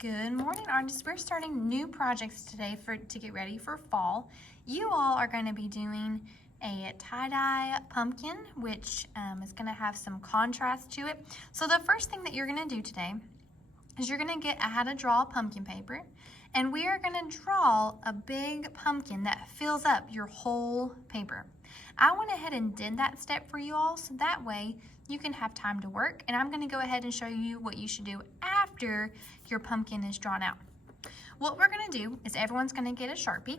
Good morning, artists. We're starting new projects today to get ready for fall. You all are going to be doing a tie-dye pumpkin, which is going to have some contrast to it. So the first thing that you're going to do today is you're going to get how to draw pumpkin paper, and we are going to draw a big pumpkin that fills up your whole paper. I went ahead and did that step for you all so that way you can have time to work, and I'm going to go ahead and show you what you should do after your pumpkin is drawn out. What we're going to do is everyone's going to get a Sharpie,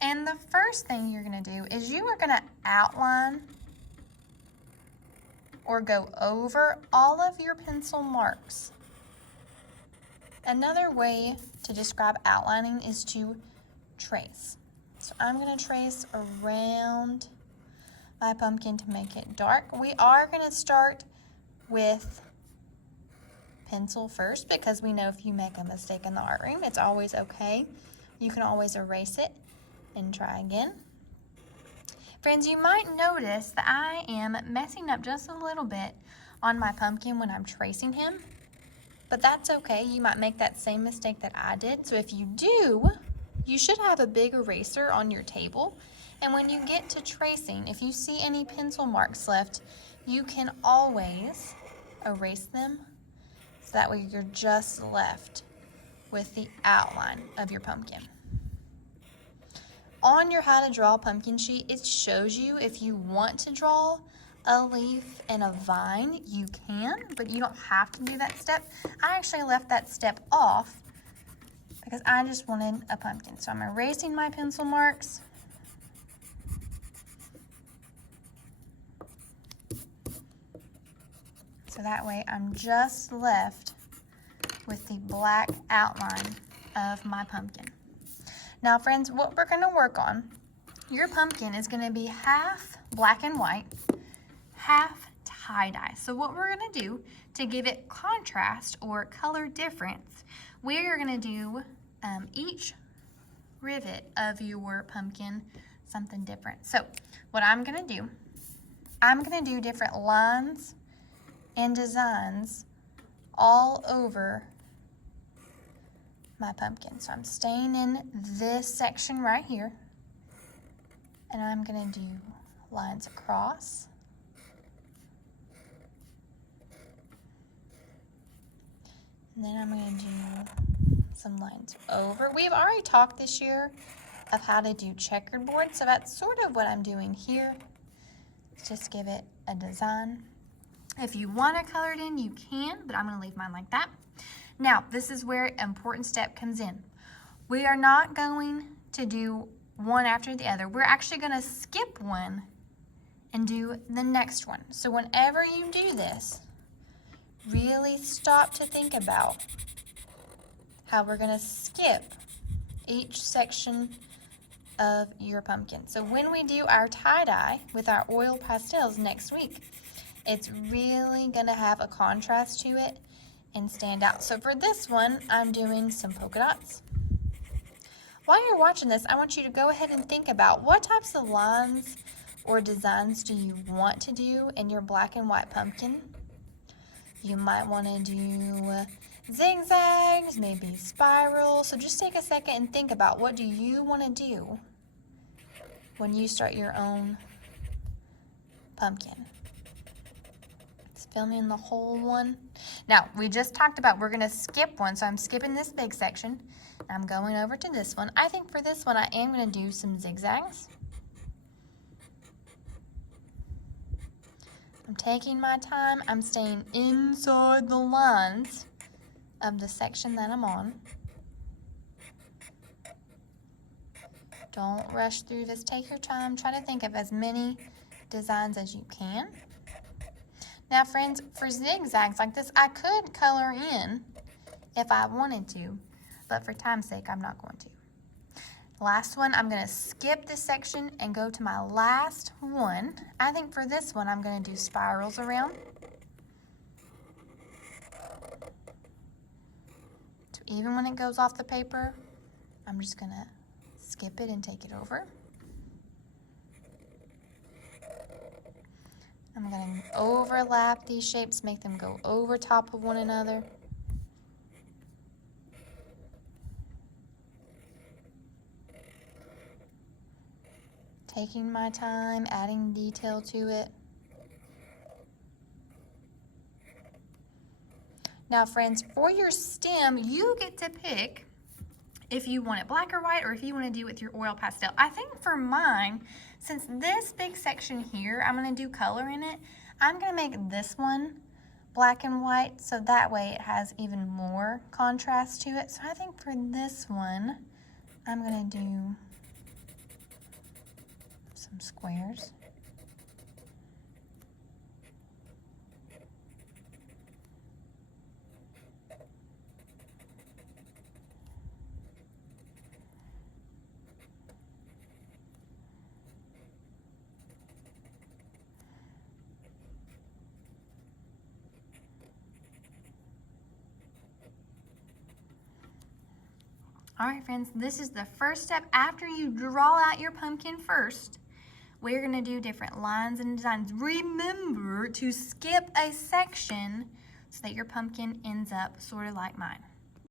and the first thing you're going to do is you are going to outline or go over all of your pencil marks. Another way to describe outlining is to trace. So I'm going to trace around my pumpkin to make it dark. We are going to start with pencil first because we know if you make a mistake in the art room, it's always okay. You can always erase it and try again. Friends, you might notice that I am messing up just a little bit on my pumpkin when I'm tracing him, but that's okay. You might make that same mistake that I did. So if you do, you should have a big eraser on your table. And when you get to tracing, if you see any pencil marks left, you can always erase them. So that way you're just left with the outline of your pumpkin. On your how to draw pumpkin sheet, it shows you if you want to draw a leaf and a vine, you can, but you don't have to do that step. I actually left that step off because I just wanted a pumpkin. So I'm erasing my pencil marks. So that way I'm just left with the black outline of my pumpkin. Now friends, what we're gonna work on, your pumpkin is gonna be half black and white, half tie-dye. So what we're gonna do to give it contrast or color difference, we're gonna do each rivet of your pumpkin something different. So what I'm gonna do different lines and designs all over my pumpkin. So I'm staying in this section right here, and I'm gonna do lines across, and then I'm gonna do some lines over. We've already talked this year of how to do checkerboard, so that's sort of what I'm doing here. Just give it a design. If you want to color it in, you can, but I'm going to leave mine like that. Now, this is where an important step comes in. We are not going to do one after the other. We're actually going to skip one and do the next one. So whenever you do this, really stop to think about how we're going to skip each section of your pumpkin. So when we do our tie-dye with our oil pastels next week, it's really going to have a contrast to it and stand out. So for this one, I'm doing some polka dots. While you're watching this, I want you to go ahead and think about what types of lines or designs do you want to do in your black and white pumpkin. You might want to do zigzags, maybe spirals. So just take a second and think about what do you want to do when you start your own pumpkin. Filming the whole one. Now, we just talked about we're going to skip one, so I'm skipping this big section. I'm going over to this one. I think for this one, I am going to do some zigzags. I'm taking my time. I'm staying inside the lines of the section that I'm on. Don't rush through this. Take your time. Try to think of as many designs as you can. Now friends, for zigzags like this, I could color in if I wanted to, but for time's sake, I'm not going to. Last one, I'm going to skip this section and go to my last one. I think for this one, I'm going to do spirals around. So even when it goes off the paper, I'm just going to skip it and take it over. I'm going to overlap these shapes, make them go over top of one another. taking my time, adding detail to it. Now friends, for your stem, you get to pick if you want it black or white, or if you want to do it with your oil pastel. I think for mine, since this big section here, I'm going to do color in it, I'm going to make this one black and white, so that way it has even more contrast to it. So I think for this one, I'm going to do some squares. All right, friends, this is the first step. After you draw out your pumpkin first, we're gonna do different lines and designs. Remember to skip a section so that your pumpkin ends up sort of like mine.